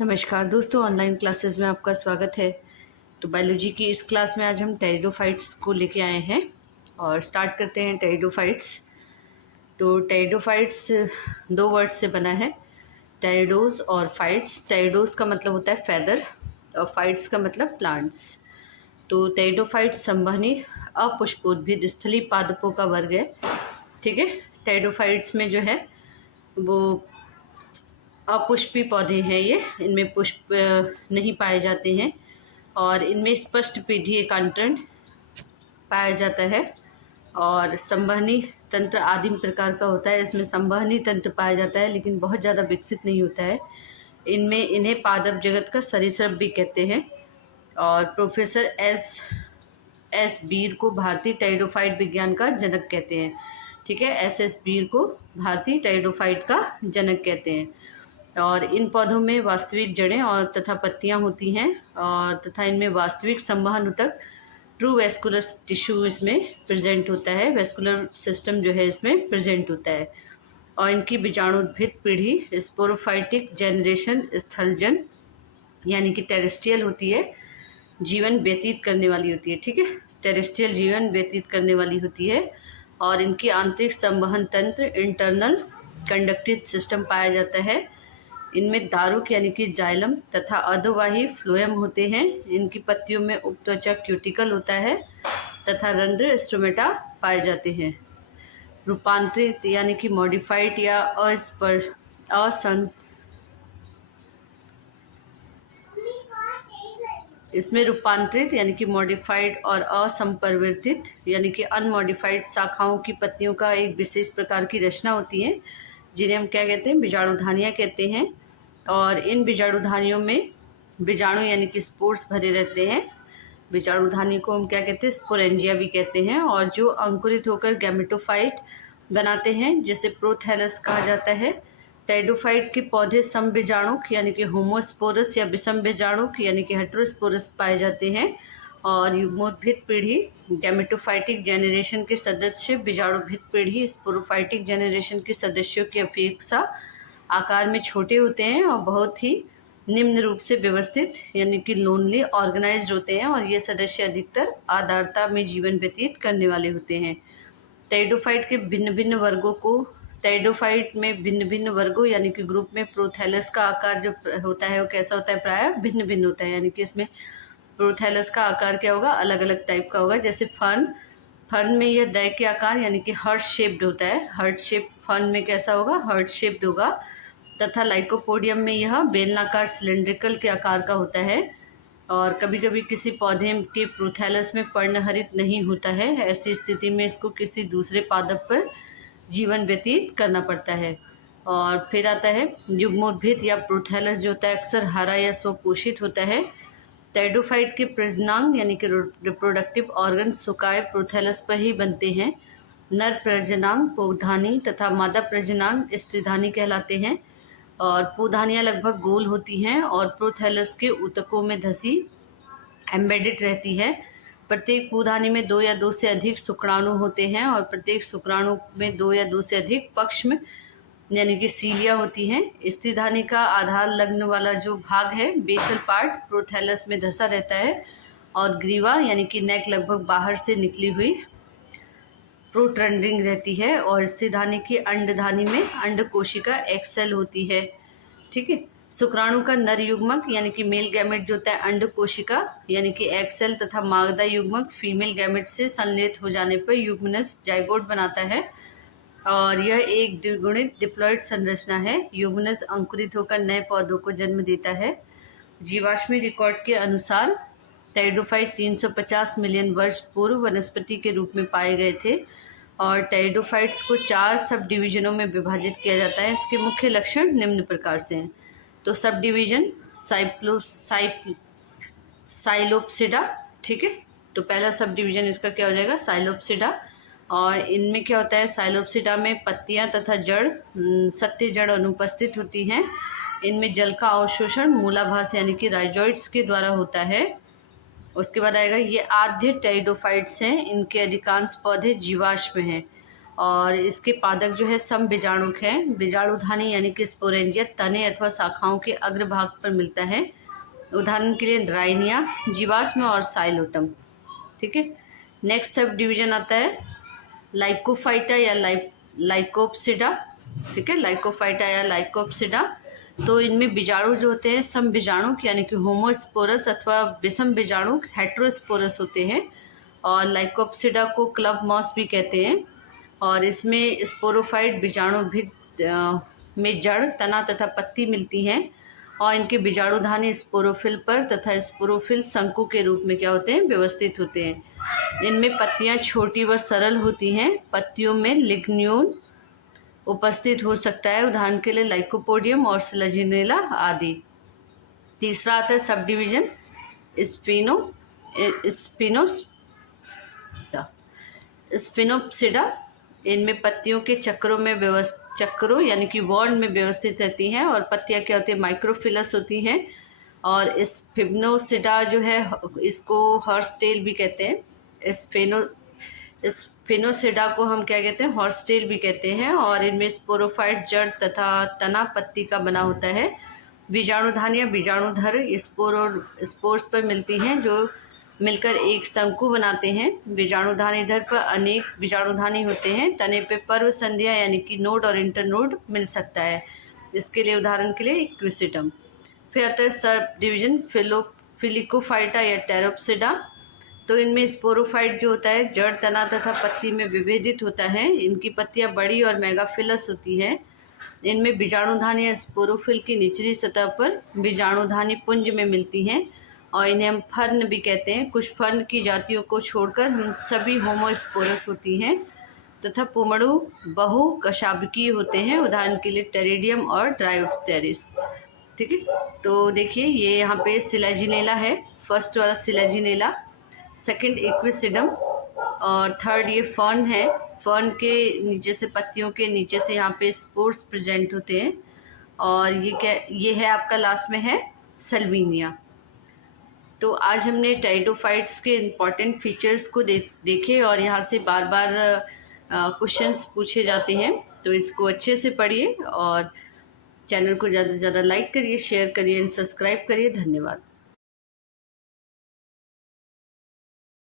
नमस्कार दोस्तों, online classes में आपका स्वागत है। तो बायोलॉजी की इस क्लास में आज हम टेरिडोफाइट्स को लेके आए हैं और स्टार्ट करते हैं टेरिडोफाइट्स। तो टेरिडोफाइट्स दो वर्ड से बना है, टेरिडोस और फाइट्स। टेरिडोस का मतलब होता है फैदर और फाइट्स का मतलब प्लांट्स। तो टेरिडोफाइट्स संवहनी अपुष्पोद्भिद स्थलीय पादपों का वर्ग है। ठीक है, टेरिडोफाइट्स में जो है वो अपुष्पी पौधे हैं। ये इनमें पुष्प नहीं पाए जाते हैं और इनमें स्पष्ट पीढ़ी एकांतरण पाया जाता है और संवहनी तंत्र आदिम प्रकार का होता है। इसमें संवहनी तंत्र पाया जाता है लेकिन बहुत ज़्यादा विकसित नहीं होता है। इन्हें पादप जगत का सरीसृप भी कहते हैं। और प्रोफेसर एस एस बीर को भारतीय टेरिडोफाइट विज्ञान का जनक कहते हैं। ठीक है, एस बीर को भारतीय टेरिडोफाइट का जनक कहते हैं। और इन पौधों में वास्तविक जड़ें और तथा पत्तियां होती हैं और तथा इनमें वास्तविक संवहन ऊतक ट्रू वेस्कुलर टिश्यू इसमें प्रेजेंट होता है। वेस्कुलर सिस्टम जो है इसमें प्रेजेंट होता है। और इनकी बीजाणुद्भिद पीढ़ी स्पोरोफाइटिक जनरेशन स्थलजन यानी कि टेरेस्ट्रियल होती है, जीवन व्यतीत करने वाली होती है। ठीक है, टेरेस्ट्रियल जीवन व्यतीत करने वाली होती है। और इनकी आंतरिक संवहन तंत्र इंटरनल कंडक्टिव सिस्टम पाया जाता है। इनमें दारुक यानी कि जाइलम तथा अधोवाही फ्लोएम होते हैं। इनकी पत्तियों में उपत्वचा क्यूटिकल होता है तथा रंध्र स्टोमेटा पाए जाते हैं। रूपांतरित यानी कि मॉडिफाइड या इसमें रूपांतरित यानी कि मॉडिफाइड और असंपरिवर्तित यानी कि अनमॉडिफाइड शाखाओं की पत्तियों का एक विशेष प्रकार की रचना होती है, जिन्हें हम क्या कहते हैं, बीजाणुधानियाँ कहते हैं। और इन बीजाणुधानियों में बीजाणु यानी कि स्पोर्स भरे रहते हैं। बीजाणुधानी को हम क्या कहते हैं, स्पोरेंजिया भी कहते हैं। और जो अंकुरित होकर गैमेटोफाइट बनाते हैं जिसे प्रोथैलस कहा जाता है। टेरिडोफाइट के पौधे समबीजाणुक यानी कि होमोस्पोरस या विषम बीजाणुक यानी कि हेटेरोस्पोरस पाए जाते हैं। और युग्मोद्भिद पीढ़ी गैमेटोफाइटिक जेनरेशन के सदस्य बीजाणुभिद पीढ़ी स्पोरोफाइटिक जेनरेशन के सदस्यों की अपेक्षा आकार में छोटे होते हैं और बहुत ही निम्न रूप से व्यवस्थित यानी कि लोनली ऑर्गेनाइज्ड होते हैं। और ये सदस्य अधिकतर आर्द्रता में जीवन व्यतीत करने वाले होते हैं। टेरिडोफाइट के भिन्न भिन्न वर्गों को टेरिडोफाइट में भिन्न भिन्न वर्गों यानी कि ग्रुप में प्रोथैलस का आकार जो होता है वो कैसा होता है, प्रायः भिन्न भिन्न होता है। यानी कि इसमें प्रोथैलस का आकार क्या होगा, अलग अलग टाइप का होगा। जैसे फर्न में यह दय के आकार यानी कि हर्ट शेप्ड होता है। हर्ट शेप फर्न में कैसा होगा, हर्ट शेप्ड होगा। तथा लाइकोपोडियम में यह बेलनाकार सिलेंड्रिकल के आकार का होता है। और कभी कभी किसी पौधे के प्रोथैलस में पर्णहरित नहीं होता है। ऐसी स्थिति में इसको किसी दूसरे पादप पर जीवन व्यतीत करना पड़ता है। और फिर आता है युग्मोद्भिद या प्रोथैलस जो होता है अक्सर हरा या स्वपोषित होता है। टेरिडोफाइट के प्रजननांग यानी कि रिप्रोडक्टिव ऑर्गन सुकाय प्रोथैलस पर ही बनते हैं। नर प्रजननांग पौधानी तथा मादा प्रजननांग स्त्रीधानी कहलाते हैं। और पौधानियाँ लगभग गोल होती हैं और प्रोथैलस के ऊतकों में धसी एम्बेडेड रहती है। प्रत्येक पौधानी में 2 या 2 से अधिक शुक्राणु होते हैं और प्रत्येक शुक्राणु में 2 या 2 से अधिक पक्ष्म यानी कि सीलिया होती हैं। स्त्रीधानी का आधार लग्न वाला जो भाग है, बेसल पार्ट, प्रोथैलस में धसा रहता है। और ग्रीवा यानी कि नेक लगभग बाहर से निकली हुई प्रोट्रंडिंग रहती है। और स्त्रीधानी की अंडधानी में अंडकोशिका एक्सेल होती है। ठीक है, शुक्राणु का नर युग्मक यानी कि मेल गैमेट जो होता है अंडकोशिका यानी कि एक्सेल तथा मादा युग्मक फीमेल गैमेट से संलेत हो जाने पर युग्मनस जाइगोट बनाता है। और यह एक द्विगुणित डिप्लॉइड संरचना है। युग्मनस अंकुरित होकर नए पौधों को जन्म देता है। जीवाश्मी रिकॉर्ड के अनुसार टेरिडोफाइट 350 मिलियन वर्ष पूर्व वनस्पति के रूप में पाए गए थे। और टेरिडोफाइट्स को 4 सब डिवीजनों में विभाजित किया जाता है। इसके मुख्य लक्षण निम्न प्रकार से हैं। तो सब डिवीजन साइलोप्सिडा। ठीक है, तो पहला सब डिवीजन इसका क्या हो जाएगा, साइलोप्सिडा। और इनमें क्या होता है, साइलोप्सिडा में पत्तियां तथा जड़ सत्य जड़ अनुपस्थित होती हैं। इनमें जल का अवशोषण मूलाभास यानी कि राइजोइड्स के द्वारा होता है। उसके बाद आएगा ये आद्य टेरिडोफाइट्स हैं। इनके अधिकांश पौधे जीवाश्म हैं और इसके पादक जो है समबीजाणुक हैं। बीजाणुधानी यानी कि स्पोरेंजिया तने अथवा शाखाओं के अग्रभाग पर मिलता है। उदाहरण के लिए राइनिया, जीवाश्म और साइलोटम। ठीक है। नेक्स्ट सब डिवीजन आता है लाइकोफाइटा या लाइकोप्सिडा। ठीक है, लाइकोफाइटा या लाइकोप्सिडा। तो इनमें बीजाणु जो होते हैं समबीजाणुक यानी कि होमोस्पोरस अथवा विषम बीजाणुक हेट्रोस्पोरस होते हैं। और लाइकोप्सिडा को क्लब मॉस भी कहते हैं। और इसमें स्पोरोफाइट बीजाणु भी में जड़, तना तथा पत्ती मिलती हैं। और इनके बीजाणुधानी स्पोरोफिल पर तथा स्पोरोफिल शंकु के रूप में क्या होते हैं, व्यवस्थित होते हैं। इनमें पत्तियां छोटी व सरल होती हैं। पत्तियों में लिग्न्यूल उपस्थित हो सकता है, उदाहरण के लिए लाइकोपोडियम और स्लेजिनेला आदि। तीसरा आता है सब डिवीजन स्फिनोप्सिडा। इनमें पत्तियों के चक्रों यानी कि वॉर्ड में व्यवस्थित रहती हैं। और पत्तियां क्या होती है, माइक्रोफिलस होती हैं। और स्फिनोसिडा जो है इसको हॉर्सटेल भी कहते हैं। स्फिनोसिडा को हम क्या कहते हैं, हॉर्सटेल भी कहते हैं। और इनमें स्पोरोफाइट जड़ तथा तना पत्ती का बना होता है। बीजाणुधानी या बीजाणुधर स्पोर और स्पोर्स पर मिलती हैं, जो मिलकर एक शंकु बनाते हैं। बीजाणुधानीधर पर अनेक बीजाणुधानी होते हैं। तने पे पर्व संधियां यानी कि नोड और इंटरनोड मिल सकता है। इसके लिए उदाहरण के लिए इक्विसिटम। फिर आता है सब डिवीजन फिलिकोफाइटा या टेरोप्सिडा। तो इनमें स्पोरोफाइट जो होता है जड़, तना तथा पत्ती में विभेदित होता है। इनकी पत्तियां बड़ी और मेगाफिलस होती हैं। इनमें बीजाणुधानी या स्पोरोफिल की निचली सतह पर बीजाणुधानी पुंज में मिलती हैं। और इन्हें हम फर्न भी कहते हैं। कुछ फर्न की जातियों को छोड़कर सभी होमोस्पोरस होती हैं तथा पुमड़ु बहु कशाबकी होते हैं, उदाहरण के लिए टेरिडियम और ड्रायोप्टेरिस। ठीक है, तो देखिए ये यहाँ पे सिलेजिनेला है, फर्स्ट वाला सिलेजिनेला, सेकंड इक्विसिडम और थर्ड ये फर्न है। फर्न के नीचे से, पत्तियों के नीचे से यहाँ पे स्पोर्स प्रेजेंट होते हैं। और ये है आपका लास्ट में है सल्विनिया। तो आज हमने टेरिडोफाइट्स के इम्पॉर्टेंट फीचर्स को देखे और यहाँ से बार बार क्वेश्चंस पूछे जाते हैं, तो इसको अच्छे से पढ़िए और चैनल को ज़्यादा से ज़्यादा लाइक करिए, शेयर करिए, सब्सक्राइब करिए। धन्यवाद।